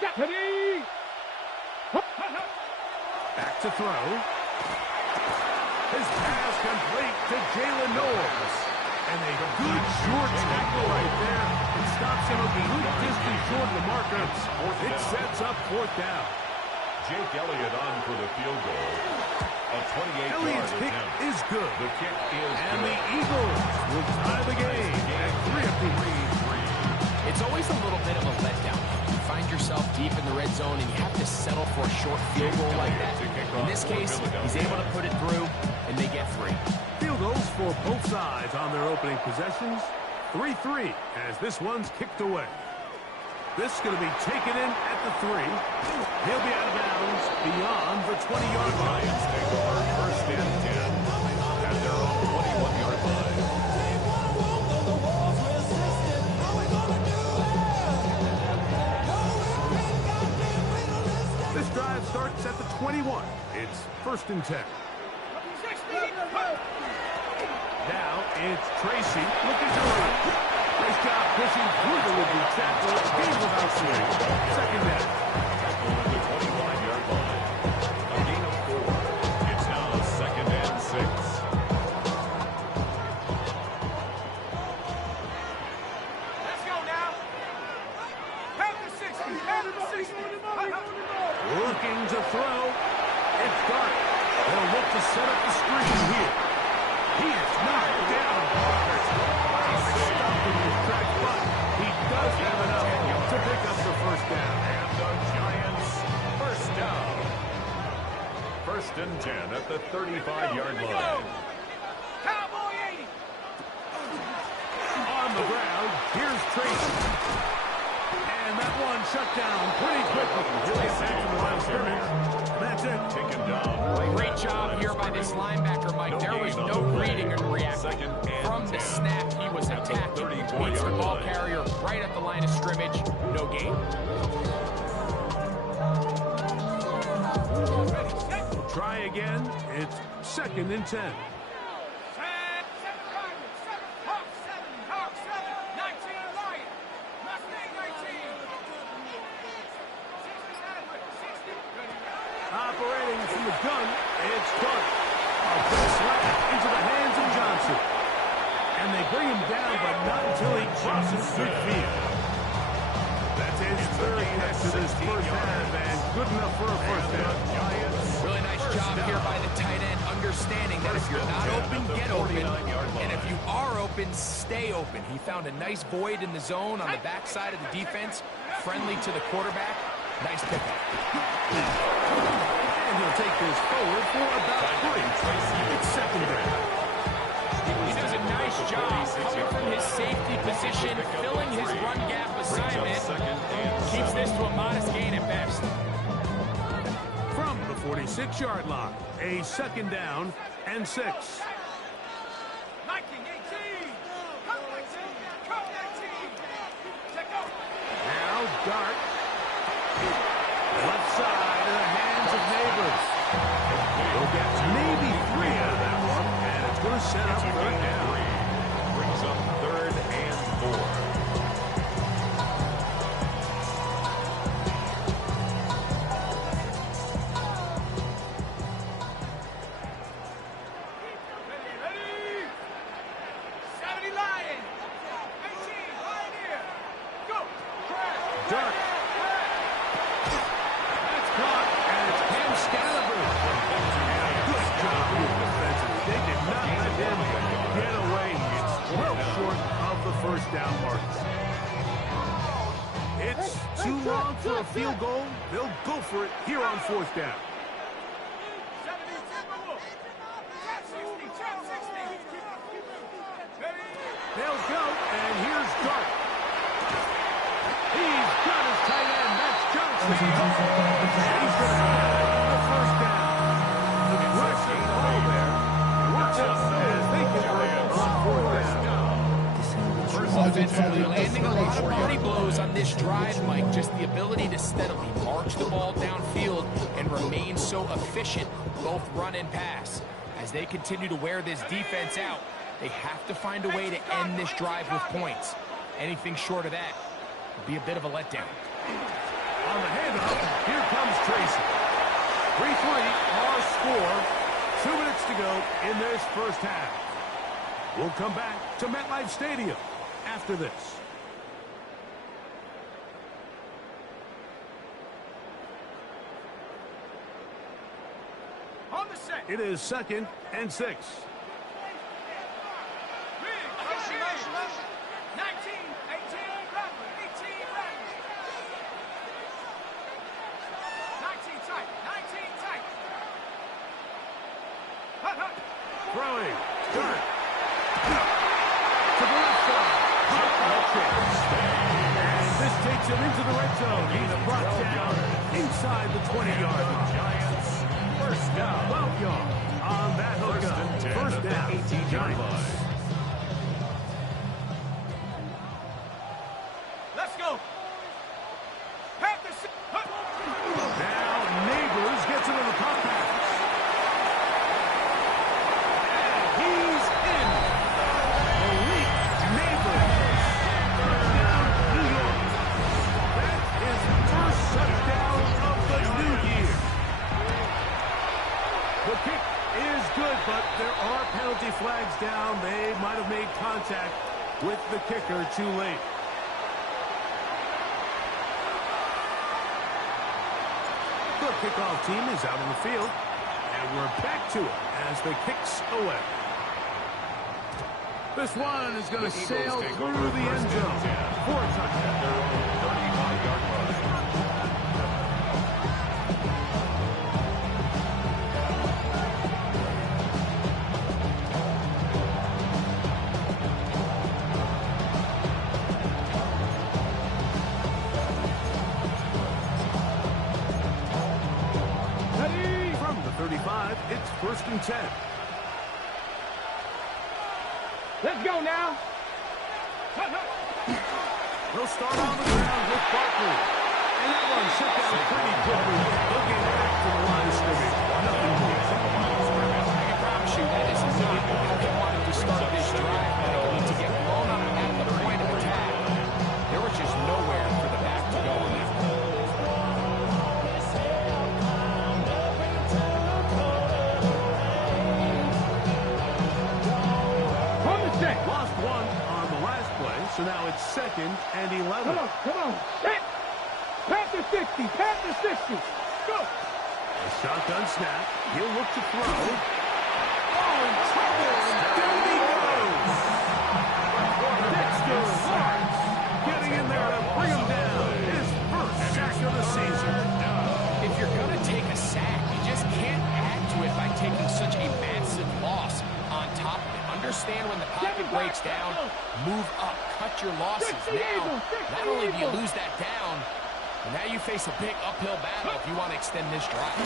Back to throw. His pass complete to Jalen Knowles. And a good short tackle right there. It stops him a good distance short of the marker. It sets up fourth down. Jake Elliott on for the field goal. A 28-yard Elliott's kick is good. The kick is and good. The Eagles will tie the game at 3 apiece. It's always a little bit of a letdown. You find yourself deep in the red zone and you have to settle for a short field goal like that. In this case, he's able to put it through, and they get 3. Field goals for both sides on their opening possessions. 3-3 as this one's kicked away. This is going to be taken in at the 3. He'll be out of bounds beyond the 20-yard line. Lions take over first and 10 at their own 21-yard line. This drive starts at the 21. It's first and 10. Now it's Tracy looking to run. Nice job pushing through the would-be tackle. Gain without swing. Second down. Tackle at the 25-yard line. A gain of 4. It's now second and 6. Let's go now. Count to 60. Count to 60. Looking to throw. It's Dart. They'll look to set up the screen here. He is knocked down hard. Stopped in his tracks, but he does have enough to pick up the first down. And the Giants first down. First and 10 at the 35-yard line. Cowboy 80. On the ground, here's Tracy. And that one shut down pretty quickly. He'll get back to the line of scrimmage. That's it. Take him down. Great job here by this linebacker, Mike. There was no reading and reacting. From the snap, he was attacking. Meets the ball carrier right at the line of scrimmage. No gain. We'll try again. It's second and 10. Operating from the gun, it's Dart. A good slap into the hands of Johnson. And they bring him down, but not until he crosses midfield. That's his third catch to this first half, and good enough for a first down. Really nice job here by the tight end, understanding that if you're not open, get open. And if you are open, stay open. He found a nice void in the zone on the backside of the defense, friendly to the quarterback. Nice pickup. And he'll take this forward for about 3. It's second down. He does a nice job coming from his safety position, filling his run gap assignment. Keeps this to a modest gain at best. From the 46-yard line, a second down and 6. 19, 18. Come 19. Come 19. Check out. Now Dart. Left side in the hands of Neighbors. He'll get maybe 3 out of that one, and it's going to set up third down. Brings up third and 4. Ready? 70 Lion. 18 Pioneer. Go. Dart. That's caught, and it's Cam Scalabur. Good job here defensively. They did not let him get away. It's well short of the first down mark. It's too long for a field goal. They'll go for it here on fourth down. 70 Timberwolves. Trap 60. Trap 60. Ready? They'll go, and here's Dart. He's got his tight end. That's Johnson. He's going to have the first down. Aggressive ball there. Works out as they convert on fourth down. Offensively landing a lot of body blows on this drive, Mike. Just the ability to steadily march the ball downfield and remain so efficient, both run and pass. As they continue to wear this defense out, they have to find a way to end this drive with points. Anything short of that would be a bit of a letdown. On the handoff, here comes Tracy. 3-3, our score. 2 minutes to go in this first half. We'll come back to MetLife Stadium after this. On the set. It is 2nd and 6. 19 tight. Throwing. Start. To the left side. And this takes him into the red zone. He's brought down inside the 20-yard line. Giants, first down. 12 yards on that hookup. First down. 18-yard line. Let's go. Now Neighbors gets into the pop pass. And he's in. Malik Neighbors. Touchdown, New York. That is the first touchdown of the new year. The kick is good, but there are penalty flags down. They might have made contact with the kicker too late. The kickoff team is out on the field, and we're back to it as the kick's away. This one is going to sail through the end zone. 4 touchdowns. Their own 35-yard line. From the 35, it's 1st and 10. Let's go now. They'll start on the ground with Barkley. And that one shut down pretty quickly. Looking back to the line of scrimmage. Nothing more. I can promise you that is not how they wanted to start this drive, Michael, to get blown up at the point of attack. There was just nowhere for the back to go on that. Lost one on the last play, so now it's 2nd and 11. Come on. Set. Panther 60. Go. A shotgun snap. He'll look to throw. Oh, in trouble. And down he goes. Dexter Lawrence getting in there to bring him down. His first sack of the season. If you're going to take a sack, you just can't add to it by taking such a massive loss on top of it. Understand when the pocket breaks down, move up, cut your losses. Now, not only do you lose that down, but now you face a big uphill battle if you want to extend this drive.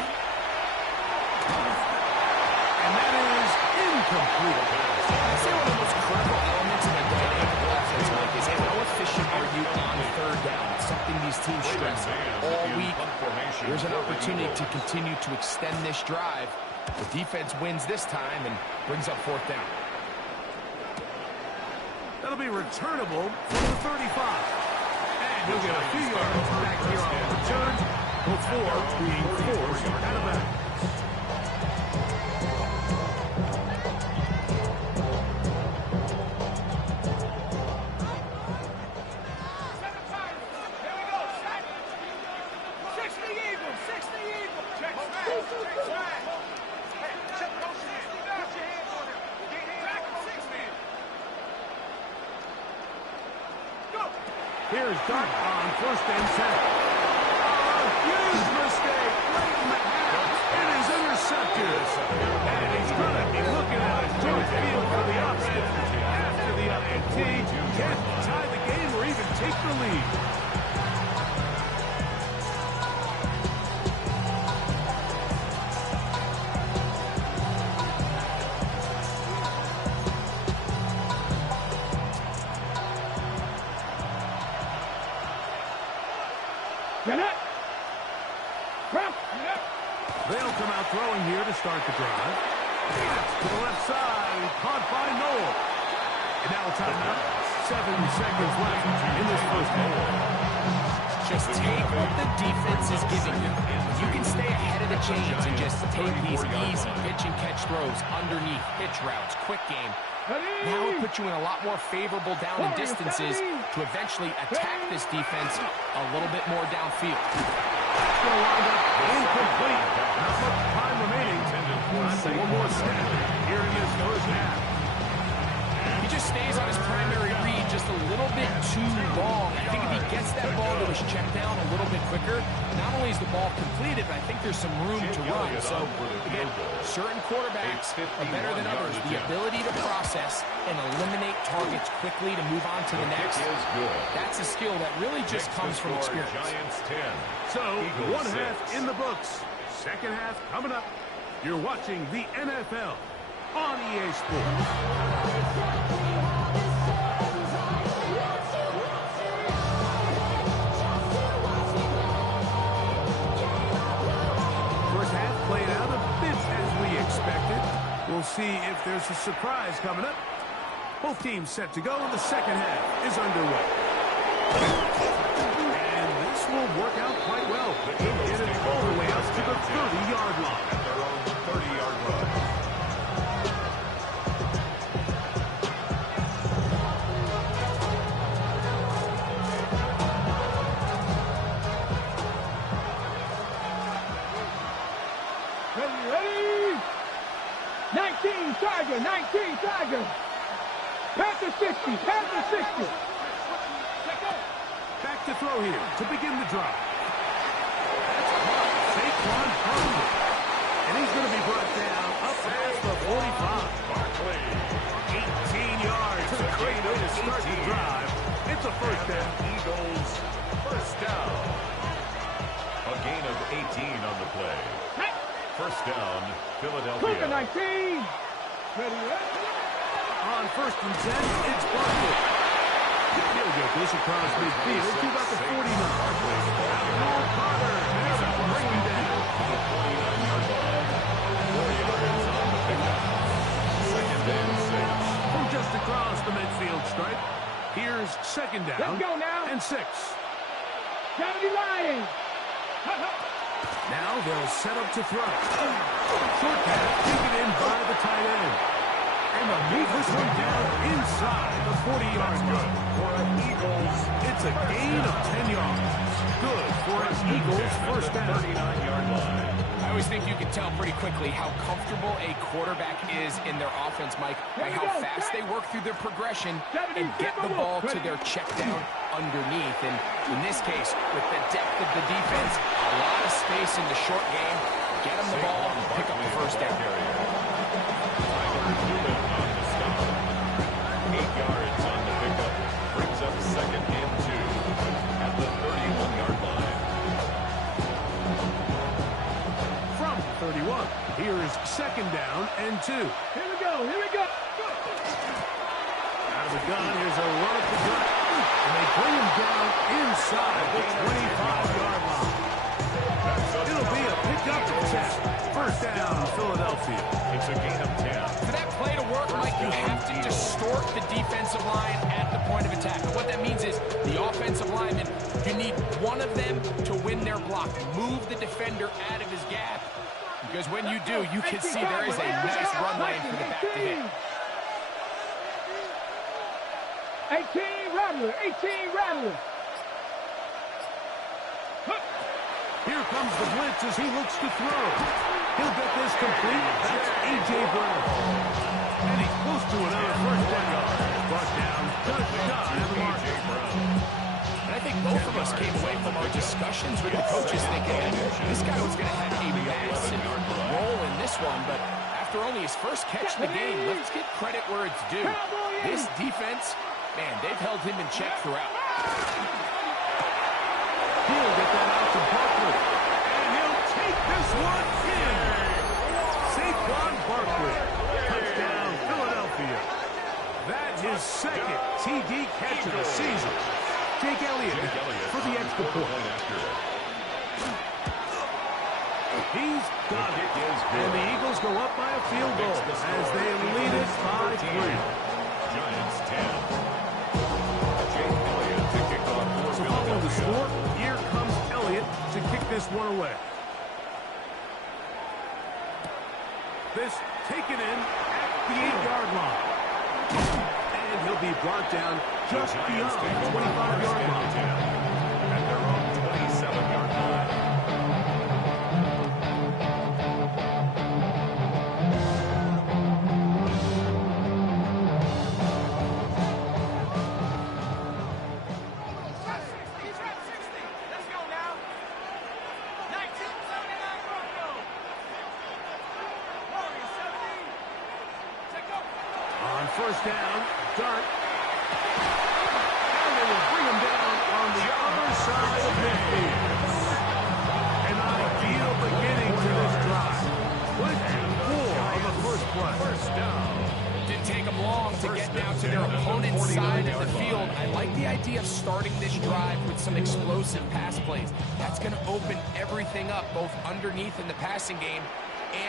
And that is incomplete. I'd say one of the most critical elements in a dynamic offense, Mike, is how efficient are you on 3rd down? It's something these teams stress all week. Here's an opportunity to continue to extend this drive. The defense wins this time and brings up 4th down. That'll be returnable from the 35. And he'll get a few yards back here on the return before being forced out of bounds. Here's Duck on 1st and 10. Huge mistake right in the half. It is intercepted. And he's going to be looking at a short field for the offense after the INT. Can't tie the game or even take the lead. They'll come out throwing here to start the drive. To the left side, caught by Noel. And now a timeout. 7 seconds left in this first half. Just take what the defense is giving you. You can stay ahead of the chains and just take these easy pitch and catch throws underneath, pitch routes, quick game. Now it puts you in a lot more favorable down and distances to eventually attack this defense a little bit more downfield. That's going to wind up incomplete. Not much time remaining. One more snap here in this first half. He just stays on his primary read just a little bit too long. I think if he gets that ball to his check down a little bit quicker, not only is the ball completed, but I think there's some room to run. So, again, certain quarterbacks are better than others. The ability to process and eliminate targets quickly to move on to the next, that's a skill that really just comes from experience. So, one half in the books. Second half coming up. You're watching the NFL on EA Sports. First half played out a bit as we expected. We'll see if there's a surprise coming up. Both teams set to go, and the second half is underway. And this will work out quite well. He'll get it all the way out to the 30-yard line. At their own 30-yard line. Ready? 19 Tiger, 19 Tiger. Panther 60, Panther 60. Back to throw here to begin the drive. That's Saquon Barkley. And he's going to be brought down up past the 45. 18 yards. It's a great way to start the drive. It's a first down. Eagles first down. A gain of 18 on the play. First down, Philadelphia. Cooker 19. Ready? On first and 10, it's Barkley. He'll get this across midfield to about the 49. Al Potter has a bring down. 29-yard line. 4 yards on the pickup. Second and 6. From just across the midfield stripe, here's second down. Let's go now. And 6. Gotta be lying. Now they'll set up to throw. Short pass taken in by the tight end. And they'll move this one down inside the 40-yard line. For an Eagles, It's a gain of 10 yards. Good for an Eagles first down. 39-yard line. I always think you can tell pretty quickly how comfortable a quarterback is in their offense, Mike, by how fast they work through their progression and get the ball to their check down underneath. And in this case, with the depth of the defense, a lot of space in the short game, get them the ball, pick up the first down. Tyler Newman on the stop. 8 yards on the pickup. Brings up second and 2 at the 31-yard line. From 31, here is second down and 2. Here we go, here we go. Out of the gun, here's a run up the gut. And they bring him down inside the 25-yard line. It'll be a pickup of 10. First down, Philadelphia. It's a gain of 10. For that play to work, Mike, you have to distort the defensive line at the point of attack. And what that means is the offensive lineman, you need one of them to win their block. Move the defender out of his gap. Because when you do, you can see there is a nice run lane for the back to hit. 18 Rattler, 18 Rattler. Here comes the blitz as he looks to throw. He'll get this complete. That's A.J. Brown. And he's close to another first down. Brought down just shy of the mark. And I think both of us came away from our discussions with the coaches thinking that this guy was going to have a massive role in this one, but after only his first catch in the game, let's give credit where it's due. This defense, man, they've held him in check throughout. He'll get that out to Barkley. And he'll take this one in. Saquon Barkley. Touchdown, Philadelphia. That's his second TD catch of the season. Jake Elliott for the extra point. He's got it. And the Eagles go up by a field goal as they lead it by 3. Giants 10. Jake Elliott to kick off. So following the score, here this one away. This taken in at the 8-yard line. And he'll be brought down just beyond the 25-yard line. At their own 27-yard line. First down, Dart. And they will bring him down on the other side of midfield. An ideal beginning to this drive. With 4 on the first play. First down. Didn't take them long to get now to their opponent's side of the field. I like the idea of starting this drive with some explosive pass plays. That's going to open everything up, both underneath in the passing game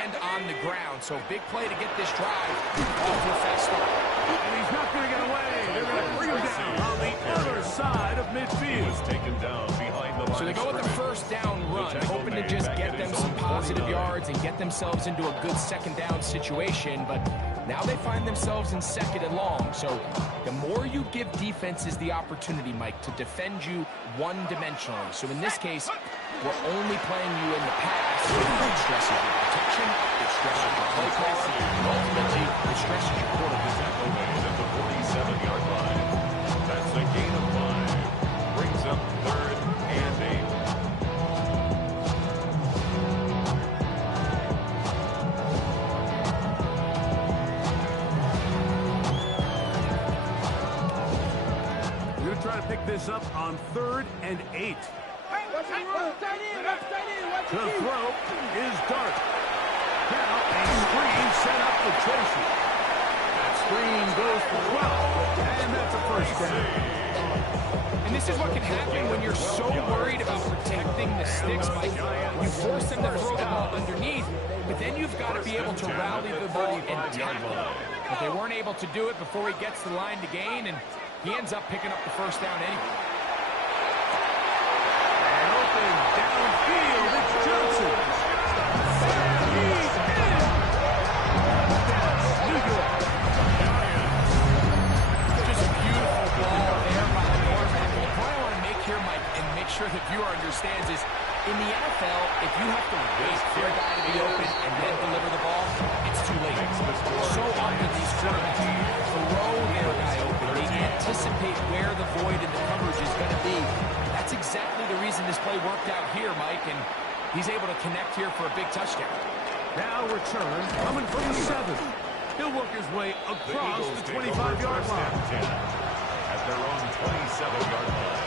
and on the ground. So big play to get this drive off to a fast start. And he's not going to get away. They're going to bring him down on the other side of midfield. Was taken down behind the line. So they go with the first down run, hoping to just get them some positive yards and get themselves into a good second down situation. But now they find themselves in second and long. So the more you give defenses the opportunity, Mike, to defend you one-dimensionally. So in this case, we're only playing you in the pass. It stresses your protection, it stresses your play call, and ultimately, it stresses your quarterback. At the 47-yard line. That's a gain of 5. Brings up 3rd and 8. We're going to try to pick this up on 3rd and 8. The throw is Dart. Now a screen set up for Tracy. That screen goes for 12, and that's a first down. And this is what can happen when you're so worried about protecting the sticks, Mike. You force them to throw the ball underneath, but then you've got to be able to rally the ball and tackle it. But they weren't able to do it before he gets to the line to gain, and he ends up picking up the first down anyway. And open downfield, it's Johnson. And he's in. New York. Just a beautiful ball there by the quarterback. The point I want to make here, Mike, and make sure the viewer understands is, in the NFL, if you have to wait for a guy to be open and then deliver the ball, it's too late. So often these quarterbacks throw their guy open. They anticipate where the void in the coverage is going to be. That's exactly the reason this play worked out here, Mike, and he's able to connect here for a big touchdown. Now return coming from the 7. He'll work his way across the 25-yard line. At their own 27-yard line.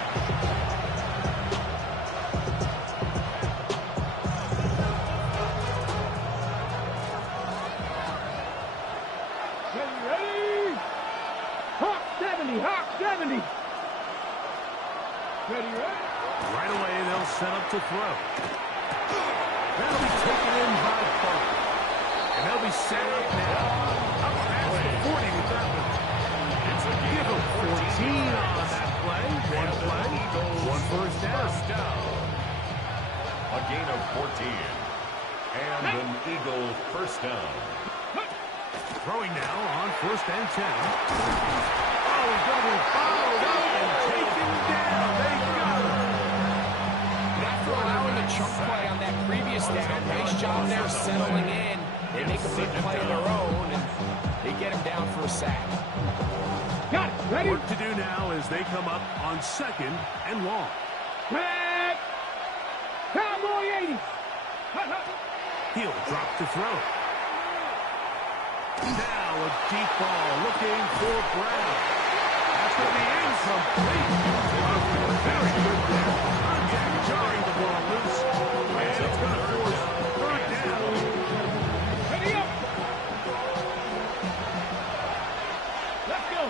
Right away, they'll set up to throw. That'll be taken in by Parker. And they'll be set up now. Up past the 40 with that one. It's a give him 14 on that play. One play, one first down. A gain of 14. And an Eagle first down. Throwing now on 1st and 10. Oh, double followed up and taken down. They got him. And after allowing the chunk play on that previous down, nice job there settling in. They make a big play of their own, and they get him down for a sack. Got it. Ready? Work to do now as they come up on 2nd and long. Cowboy 80. He'll drop to throw. Now a deep ball looking for Brown. That's going to be incomplete. Very good there. Contact jarring the ball loose. And it's going to force 3rd down. Ready up. Let's go.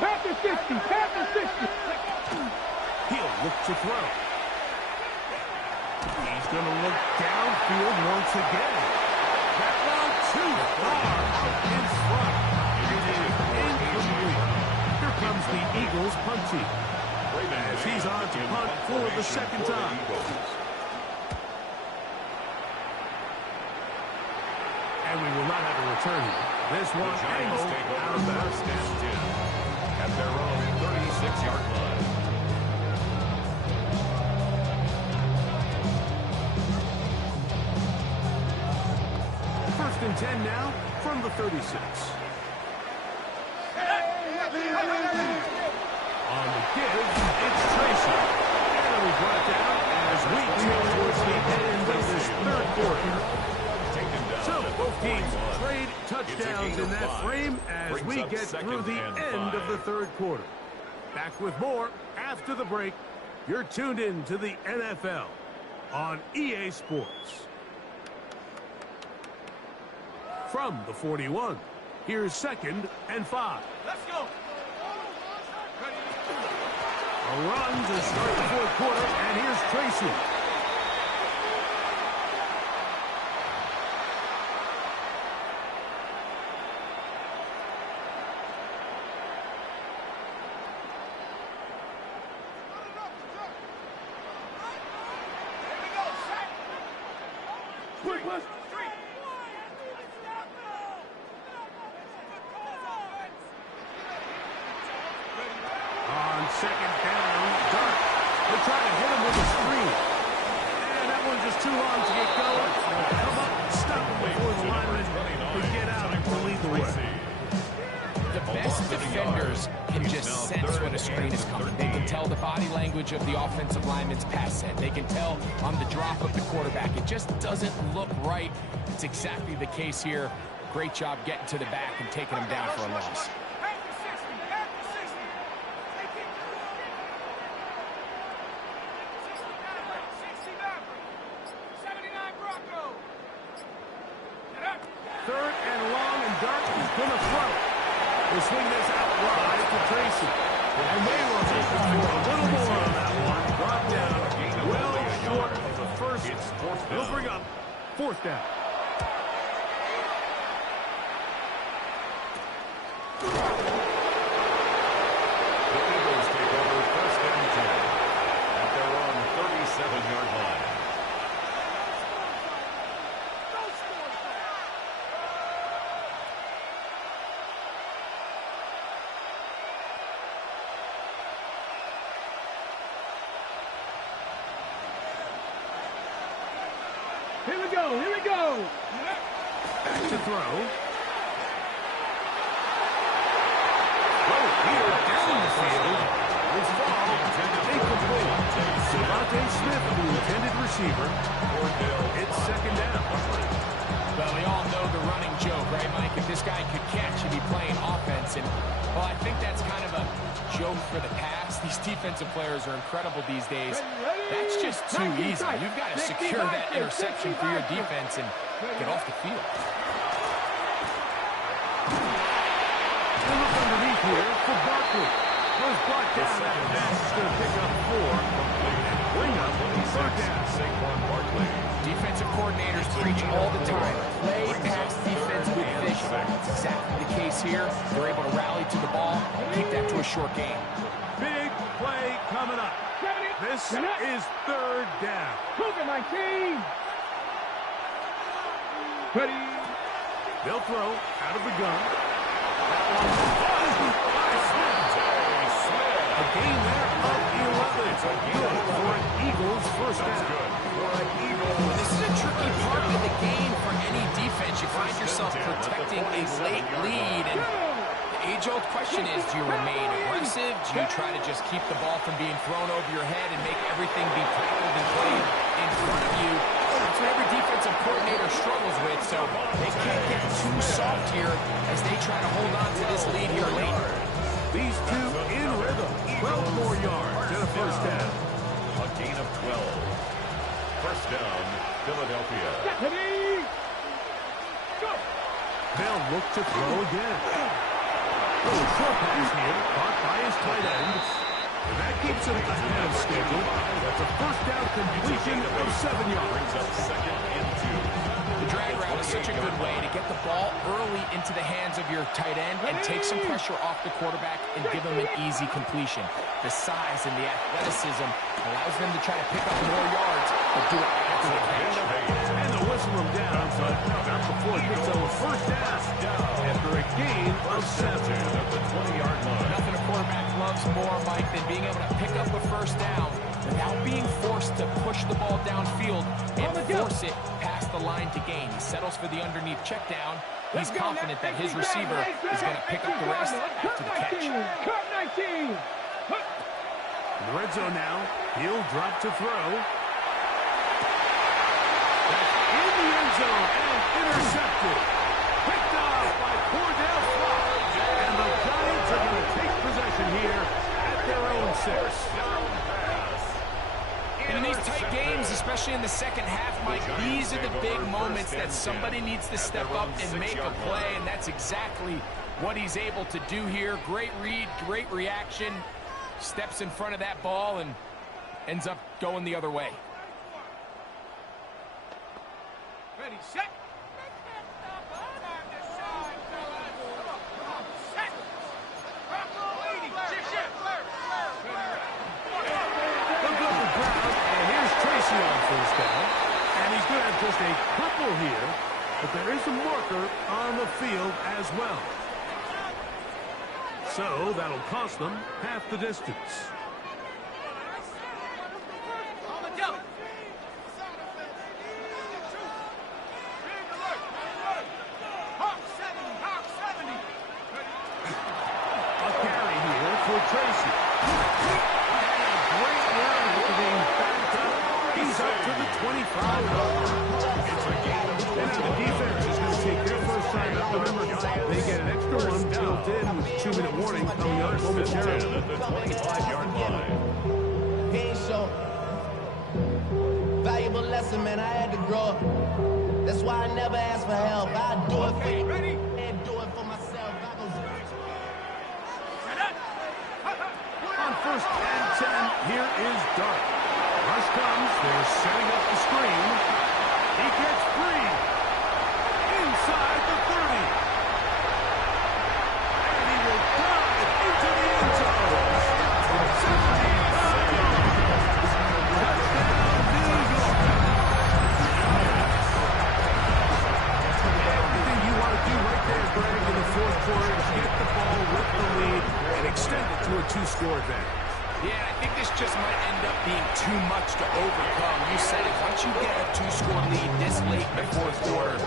Past the 60. Past the 60. He'll look to throw. He's going to look downfield once again. That ball too far out in front. It is incomplete. Here comes the Eagles punt team. as he's on to punt for the second time. And we will not have a return here. This one angled out of bounds. At their own 36-yard line. First and 10 now from the 36. On the give, it's Tracy. And we brought down as we move towards the end of this third quarter. So both teams trade touchdowns in that frame as we get through the end of the third quarter. Back with more after the break. You're tuned in to the NFL on EA Sports. From the 41, here's 2nd and 5. Let's go. A run to start the fourth quarter, and here's Tracy. On second down, Dart. They try to hit him with a screen. And that one's just too long to get going. Come up and stop him before the lineman can get out and lead the way. The best defenders can just sense when a screen is coming. They can tell the body language of the offensive lineman's pass set. They can tell on the drop of the quarterback. It just doesn't look right. It's exactly the case here. Great job getting to the back and taking him down for a loss. Third and long, and Dart is going to throw. They swing this out wide to Tracy. And they were hoping for a little more on that one. Brought down well short of the first. They'll bring up 4th down. The Eagles take over 1st and 10 at their own 37-yard line. Here we go, here we go. Back to throw. Here down the field. It's ball incomplete. Devontae Smith, the intended receiver. It's 2nd down. Well, we all know the running joke, right, Mike? If this guy could catch, he'd be playing offense. And, well, I think that's kind of a joke for the pass. These defensive players are incredible these days. That's just too easy. You've got to secure that interception for your defense and get off the field. They look underneath here for Barkley. Goes blocked down. That pass is going to pick up 4. Bring up 3rd down. Defensive coordinators preach all the time. Play pass defense with vision. That's exactly the case here. They're able to rally to the ball and keep that to a short game. Big play coming up. This is 3rd down. Move it, my team. Ready. They'll throw out of the gun. That one's by Smith. A gain there of 11. Good for an Eagles 1st down. This is a tricky part of the game for any defense. You find yourself protecting a late lead, and the age-old question is, do you remain aggressive? Do you try to just keep the ball from being thrown over your head and make everything be tackled and played in front of you? That's what every defensive coordinator struggles with, so they can't get too soft here as they try to hold on to this lead here late. These two in rhythm. 12 more yards and a 1st down. A gain of 12. 1st down, Philadelphia. Ready. Go. They'll look to throw again. Little short pass here, caught by his tight end. And that keeps him ahead of schedule. That's a 1st down completion of 7 yards. Brings up 2nd and 2. The drag route is such a good way to get the ball early into the hands of your tight end and take some pressure off the quarterback and give him an easy completion. The size and the athleticism allows them to try to pick up more yards, but do it after the catch. And the whistle him down, but not before he gets a first down after a gain of 7 at the 20-yard line. Nothing a quarterback loves more, Mike, than being able to pick up a first down without being forced to push the ball downfield and force it past the line to gain. He settles for the underneath check down. He's confident that his receiver is going to pick up the rest after the catch. Cut 19. In the red zone now. He'll drop to throw. That's in the end zone and intercepted. Picked off by Cordell Flott. And the Giants are going to take possession here at their own 6. And in these tight games, especially in the second half, Mike, these are the big moments that somebody needs to step up and make a play, and that's exactly what he's able to do here. Great read, great reaction, steps in front of that ball and ends up going the other way. Ready, set. On first down, and he's going to have just a couple here, but there is a marker on the field as well. So that'll cost them half the distance. A carry here for Tracy. Great run with the game backed up. He's up to the 25. It's a game of 20. And the defense is going to take their first time up. Remember, they get an extra one built in with 2-minute warning coming up momentarily. At the 25-yard line. Game show. Valuable lesson, man. I had to grow up. That's why I never ask for help. I do it for you and do it for myself. On first and 10, here is Dart. Rush comes. They're setting up the screen. He gets free. Inside the 30. And he will dive into the end zone. 75 yards. Touchdown, New York. Everything you want to do right there, Greg, in the fourth quarter is get the ball with the lead and extend it to a 2-score advantage. Yeah, I think this just might end up being too much to overcome. You said it. Once you get a 2-score lead this late in the fourth quarter,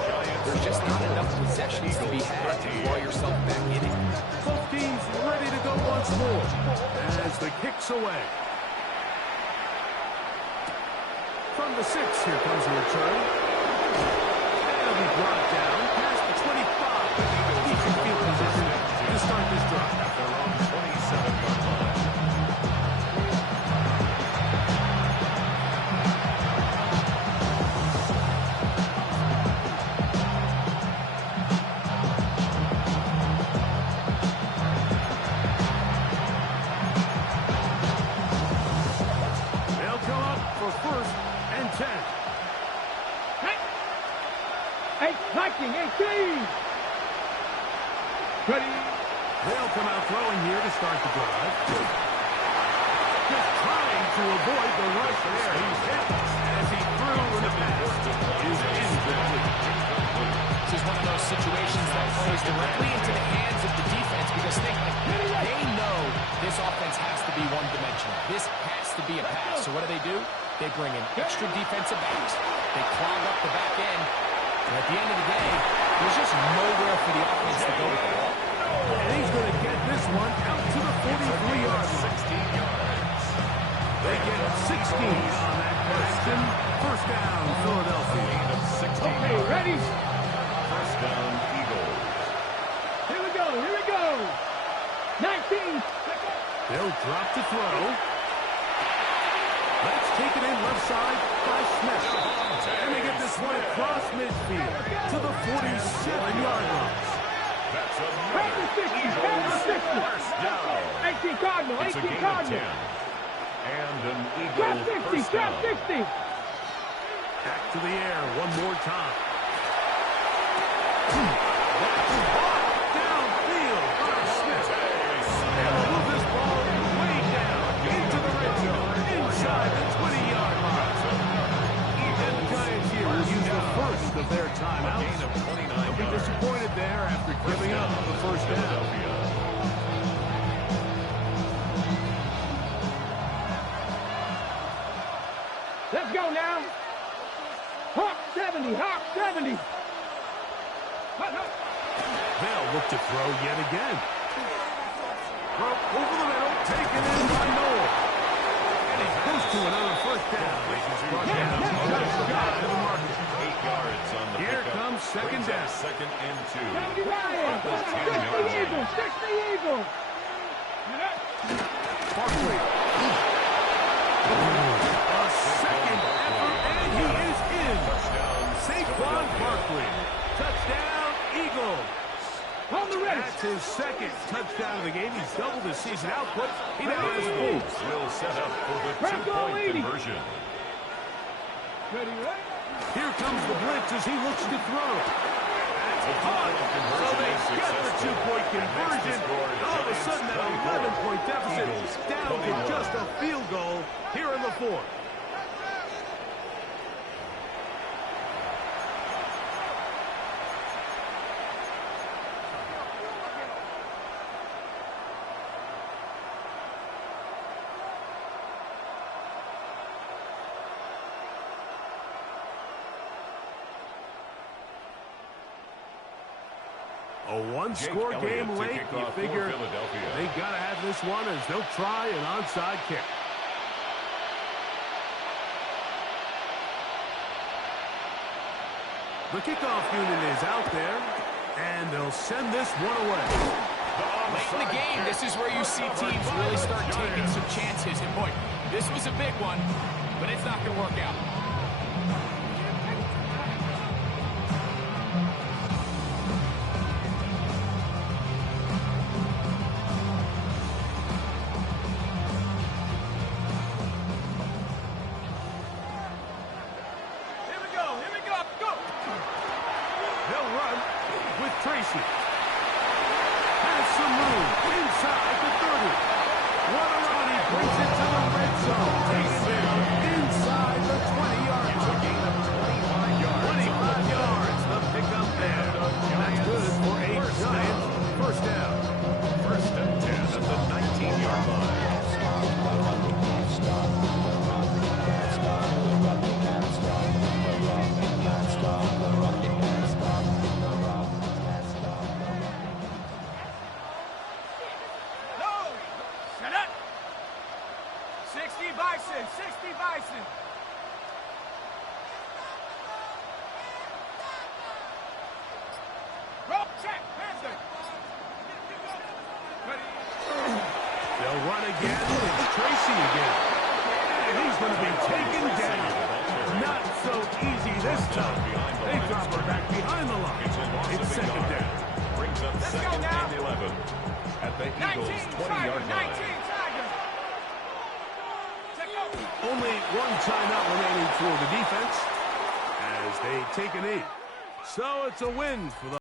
there's just not enough possessions to be had to draw yourself back in it. Both teams ready to go once more as the kick's away. From the 6, here comes the return. That'll be brought down past the 25. He's in field position to start this drive. At their own 27-yard line. They'll come up for first and 10. 18. Ready. They'll come out throwing here to start the drive. Just trying to avoid the rush there. He's hit as he threw in the pass. Is incomplete. This is one of those situations that plays directly into the hands of the defense because they know this offense has to be one-dimensional. This has to be a pass. So what do? They bring in extra defensive backs. They clog up the back end. And at the end of the day, there's just nowhere for the offense to go with the ball. And he's going to get this one out to the 43-yard line. 16 yards. They get 16 on that action. First down, Philadelphia. Gain of 16 Okay, yards. ready. First down, Eagles. Here we go. 19. They'll drop to throw. Let's take it in left side by Smith. And they get this one across midfield to the 47-yard line. That's Pass another the 60. Eagles Pass the 60. first down. 18 Cardinal. It's a 18 gain of Cardinal. 10. And an Trap Eagle 60. first Trap down. 60. Back to the air one more time. That's hot downfield by Smith. And will move this ball way down into the red zone, inside the 20-yard line. And the Giants here will use the first of their timeouts. Gain of 29 They'll be yards. disappointed there after giving up the first down. Let's go now. Hawk 70, Hawk 70. They'll look to throw yet again. Throw over the middle, taken in by Noel. And he goes to another first down. Brought down just shy of the marker. 8 yards on the Here pickup. comes second Brings up down. second and 2. Ryan, At the 10 stick the yard line. Eagle, stick the Eagle. Barkley. A second effort, and he is in. Saquon Barkley. Touchdown, Eagles. On the race. That's his second touchdown of the game. He's doubled his season output. He now has 4. Will set up for the Red ball 2-point 80. conversion. Ready, right? Here comes the blitz as he looks to throw. That's a punt. So they get the 2-point conversion. All of a sudden, that 11-point deficit is down to just a field goal here in the fourth. A one-score Jake game Elliott to late. kick You off for figure Philadelphia. they got to have this one as they'll try an onside kick. The kickoff unit is out there, and they'll send this one away. Late in the game, this is where you see teams really start taking some chances. And boy, this was a big one, but it's not going to work out. Here we go, go. They'll run with Tracy. Has some room inside the 30. One around, he brings it to the red zone. Takes it inside the 20-yard line. A gain of 25 yards. 25 yards, the pickup there. That's good for a Giants first down. First and 10 at the 19-yard line. No. Shut up. 60 Bison, 60 Bison. Roll, check, Panther. Ready. They'll run again. It's Tracy again. And he's going to be taken down. Not so easy this time. They drop her back behind the line. It's second down. Brings up Let's go second now. and 11 at the 19 Eagles' Tiger, 20-yard 19 line. Tiger. Check out. Only one timeout remaining for the defense as they take a knee. So it's a win for the